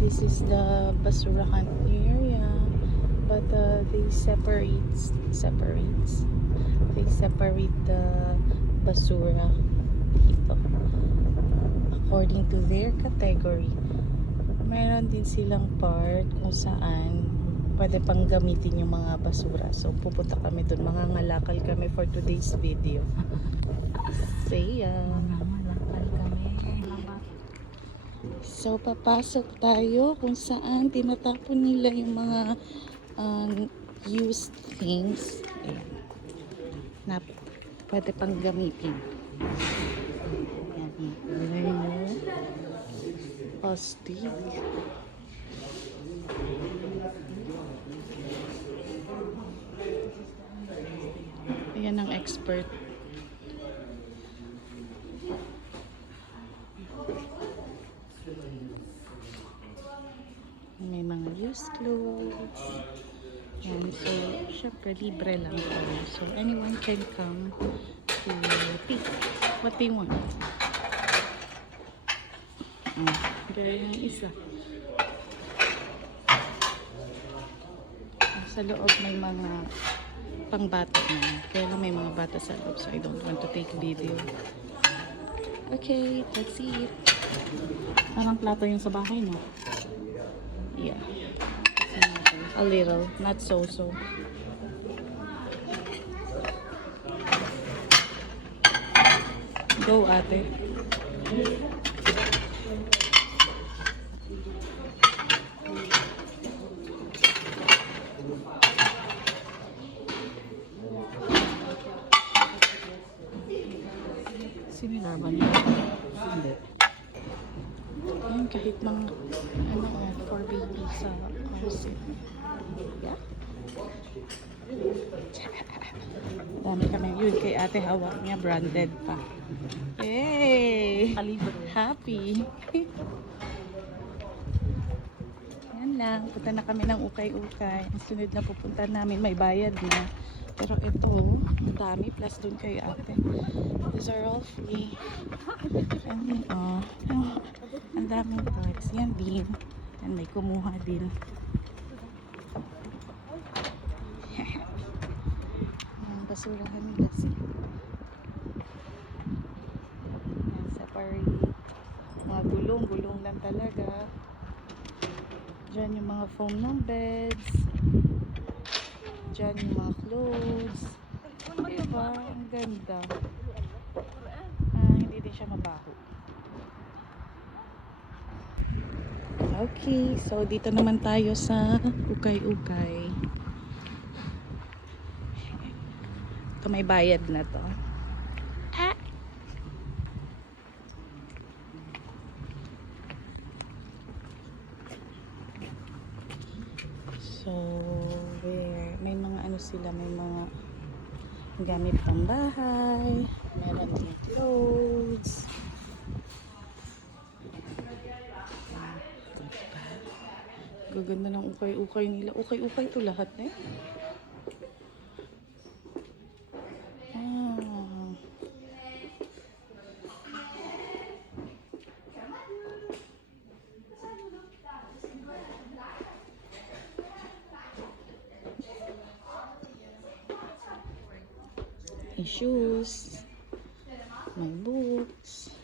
This is the basurahan area, but they separate the basura dito according to their category. Meron din silang part kung saan pwede pang gamitin yung mga basura. So pupunta kami dun, mangangalakal kami for today's video. See ya. So papasok tayo kung saan tinatapon nila yung mga used things. Ayan. Na pwede pang gamitin. Ayan. Plastic. Ayan ang expert. May mga used clothes. And so, syempre, libre lang kami. So, anyone can come to pick what they want. Gaya yung isa. Sa loob may mga pangbata na. Kaya lang may mga bata sa loob. So, I don't want to take video. Okay, let's see it. Parang plato yung sa bahay, no? Yeah. A little, not so. Go, ate. Similar ba niya? Hindi. Ayan, kahit mga for baby sa car seat. Yeah. Dami kami. Yun kay ate, hawak niya, branded pa. Hey! Happy! Yan lang. Punta na kami ng ukay-ukay. Ang sunod na pupunta namin, may bayad na. Pero ito, ang dami. Plus dun kay ate. These are all free. And, ang daming toys. Yan din. And may kumuha din. Ang basurahan nila sila. Yan, separate. Mga gulong lang talaga. Diyan yung mga foam ng beds. Diyan yung mga clothes. Diba? Ang ganda. Hindi din siya mabaho. Okay, so dito naman tayo sa ukay-ukay. Ito may bayad na to. So, may mga ano sila, may mga gamit pang bahay, meron din clothes. Gaganda ng ukay-ukay nila. Ukay-ukay to lahat eh. May shoes, may books.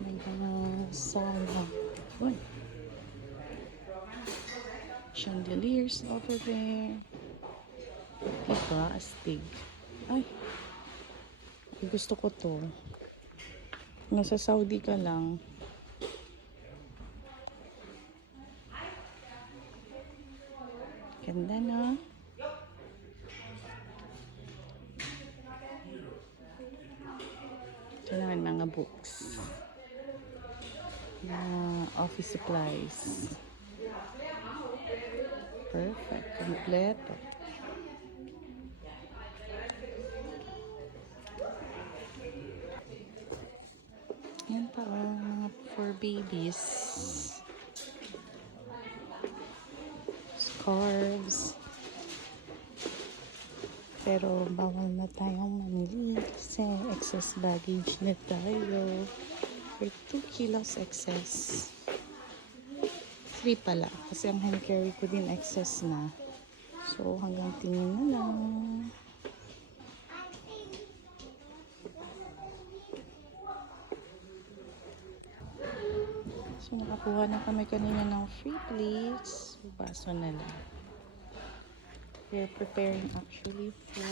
May mga sala. Chandeliers over there. Ito, astig. Ay, gusto ko to. Nasa Saudi ka lang. Ganda na. Ito naman mga books. Office supplies. Perfect. Kompleto. Yan pa, mga for babies. carbs. Pero bawal na tayong mamili kasi excess baggage na tayo. For 2 kilos excess. 3 pala. Kasi ang hand carry ko din excess na. So hanggang tingin na lang. So nakakuha na kami kanina ng free plates. So baso na lang. We're preparing actually for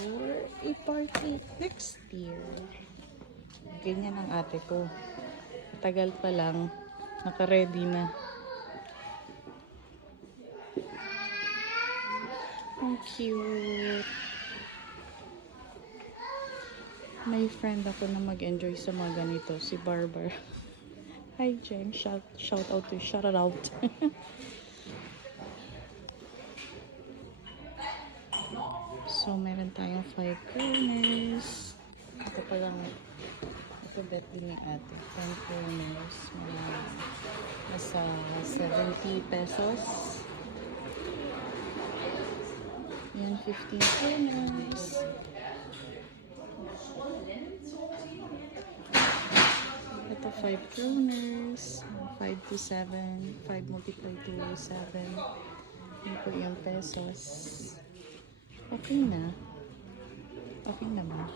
a party next year. Ganyan ang ate ko. Tagal pa lang. Naka-ready na. Ang cute. May friend ako na mag-enjoy sa mga ganito. Si Barbara. Hi Jen. Shout out. So, meron tayong 5 kroners. Ito pa lang. Ito bet din ni ate. 10 kroners. Nasa 70 pesos. Yan, 15 kroners. Ito 5 kroners. 5 to 7. 5 multiplied to 7. Yan po yung pesos. Okay na. Okay naman.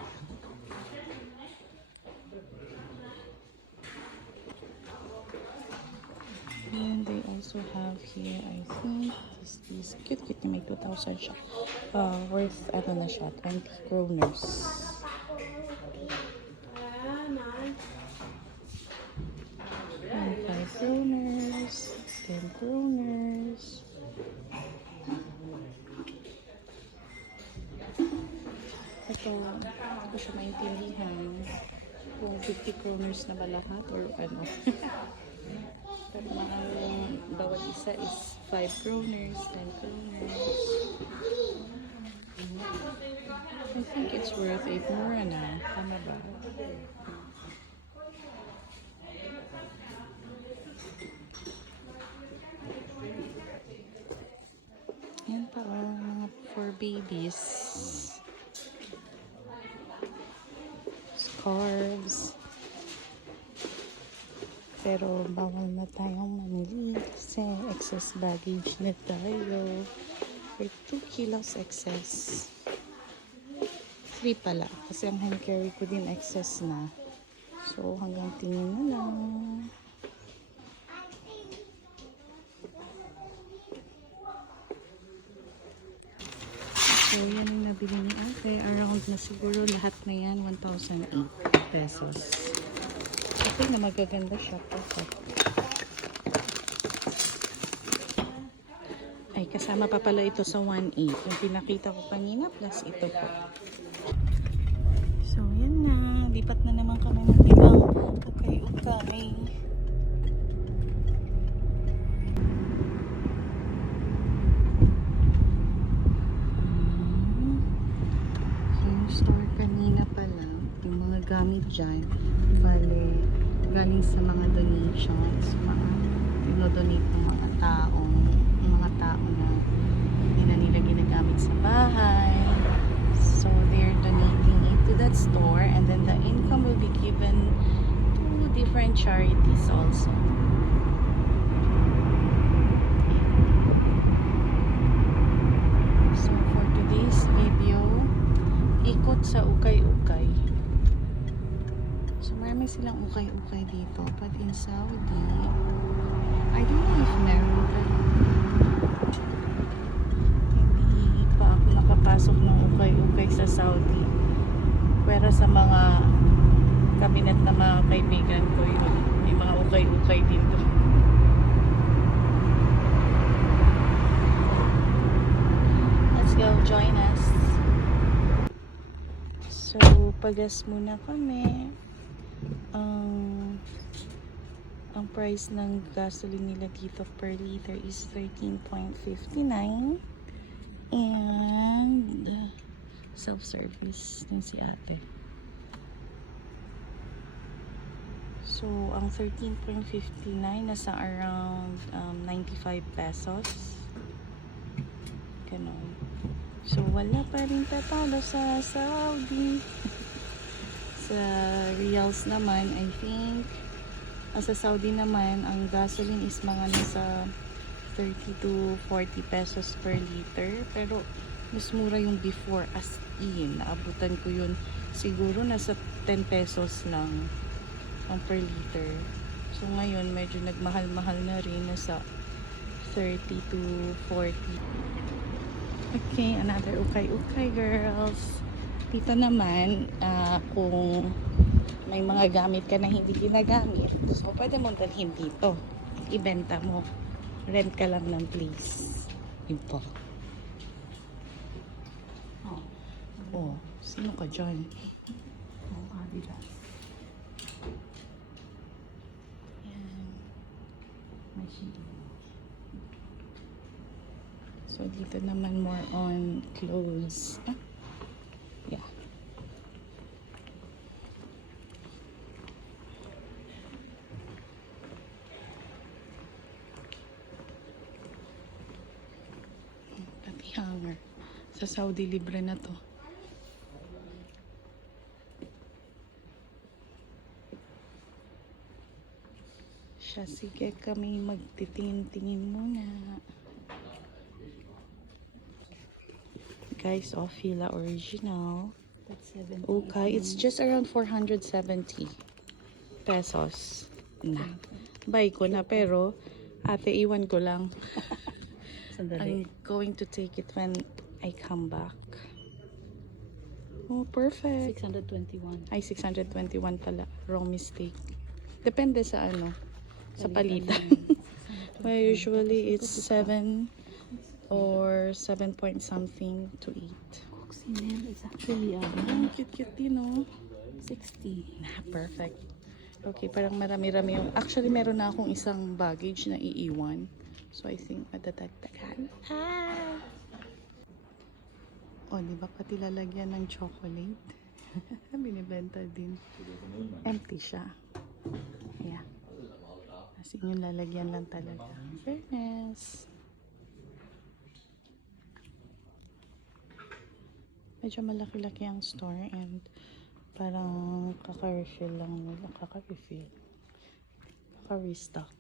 And they also have here, I think, this cute may 2,000 siya. Worth, ano na siya, 20 kroners. And 5 kroners, 10 kroners. Ito, hindi ko siya maintindihan kung 50 kroners na ba lahat or ano. Pero ang bawat isa is 5 kroners, 10 kroners. I think it's worth 8 more na. Tama ba? Yan pa mga for babies. Carbs. Pero bawal na tayong mamili kasi excess baggage na tayo. For 2 kilos excess. 3 pala. Kasi ang hand carry ko din excess na. So hanggang tingin na lang. So yan yung nabili ni ate. Around na siguro lahat na yan 1,008 pesos. Okay na magaganda siya. Ay, kasama pa pala ito sa 1.8. Yung pinakita ko kanina plus ito po. So, yan na. Lipat na naman kami ng ibang ukay-ukay. So, yung store kanina pala, yung mga gamit dyan, bale, galing sa mga donations, mga dinodonate ng mga tao na hindi na nila ginagamit sa bahay. So they're donating it to that store and then the income will be given to different charities also. So for today's video, ikot sa ukay-ukay. So marami silang ukay-ukay dito. But in Saudi, I don't know if meron, pero hindi pa ako nakapasok ng ukay-ukay sa Saudi. Pero sa mga kabinet na mga kaibigan ko, yun, may mga ukay-ukay dito. Let's go, join us. So, pagas muna kami. Ang price ng gasoline nila dito per liter is 13.59 and self-service din si ate. So ang 13.59 nasa around 95 pesos. Ganon. So, wala pa rin tatalo sa Saudi. Sa Riyals naman, I think, sa Saudi naman, ang gasoline is mga nasa 30 to 40 pesos per liter. Pero, mas mura yung before, as in. Naabutan ko yun, siguro nasa 10 pesos lang ang per liter. So, ngayon, medyo nagmahal-mahal na rin, nasa 30 to 40. Okay, another ukay-ukay, girls. Dito naman, kung may mga gamit ka na hindi ginagamit, so pwede mo dalhin dito. Ibenta mo. Rent ka lang ng place. Yun po. Oh, sino ka dyan? Adidas. Yan. So, dito naman more on clothes. Yeah. Pati hanger. Sa Saudi, libre na to. Siya, sige kami magtitingin-tingin muna. Guys, Fila original. Okay, it's just around 470 pesos na. Buy ko na, pero ate, iwan ko lang. I'm going to take it when I come back. Oh, perfect. 621. Ay, 621 pala. Wrong mistake. Depende sa ano, sa palitan. Well, usually it's 7 or 7 point something to 8. Coccinelle is actually Cute-cute din, no? 60. Nah, perfect. Okay, parang marami-rami yung... Actually, meron na akong isang baggage na iiwan. So, I think madadagdagan. Oh, di ba pati lalagyan ng chocolate? Binibenta din. Empty siya. Yeah. Kasi yung lalagyan lang talaga. Fairness. Medyo malaki-laki ang store and parang kaka-refill lang nila. Kaka-refill. Kaka-restock.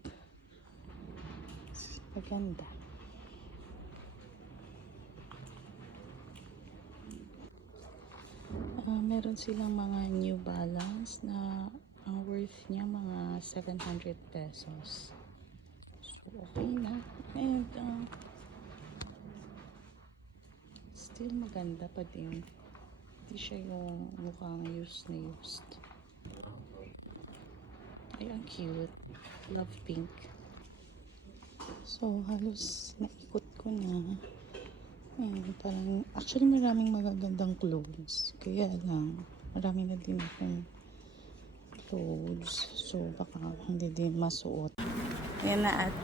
Maganda. Meron silang mga New Balance na ang worth niya mga 700 pesos. So, okay na. And, still maganda pa din. Hindi siya yung mukhang used na used. Ay, ang cute. Love pink. So, halos naikot ko na. And parang, actually maraming magagandang clothes. Kaya lang, marami na din akong clothes. So, baka hindi din masuot. Ayan na, at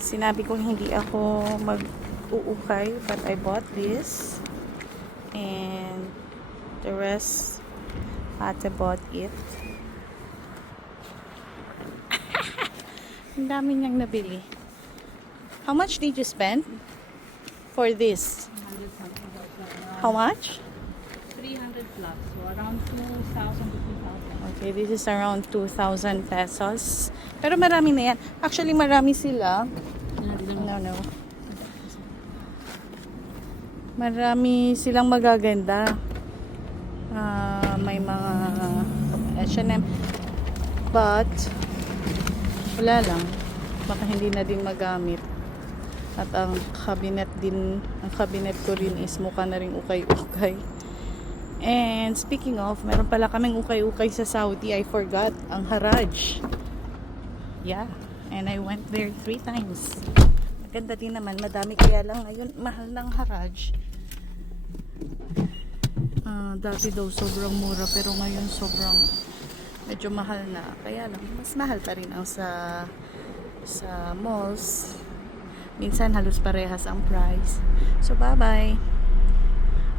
sinabi kong hindi ako mag-uukay, but I bought this. And the rest, ate bought it. Ang dami niyang nabili. How much did you spend for this? How much? 300 plus. So around 2,000 to 3,000. Okay, this is around 2,000 pesos. Pero marami na yan. Actually, marami sila. No. Marami silang magaganda. May mga H&M. But, wala lang. Baka hindi na din magamit. At ang cabinet ko rin is mukha na rin ukay-ukay. And speaking of, meron pala kaming ukay-ukay sa Saudi. I forgot, ang Haraj. Yeah, and I went there 3 times. Maganda din naman, madami, kaya lang ngayon mahal ng Haraj. Dati daw sobrang mura, pero ngayon sobrang medyo mahal na. Kaya lang, mas mahal pa rin ang sa malls. Minsan halos parehas ang price. So bye-bye.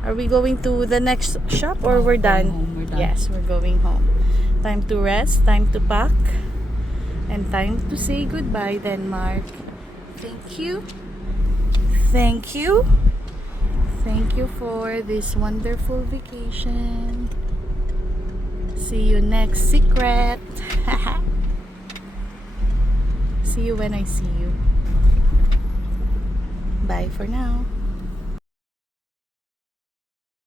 Are we going to the next shop or we're done? We're done. Yes, we're going home. Time to rest, time to pack, and time to say goodbye, Denmark. Thank you. Thank you. Thank you for this wonderful vacation. See you next secret. See you when I see you. Bye for now.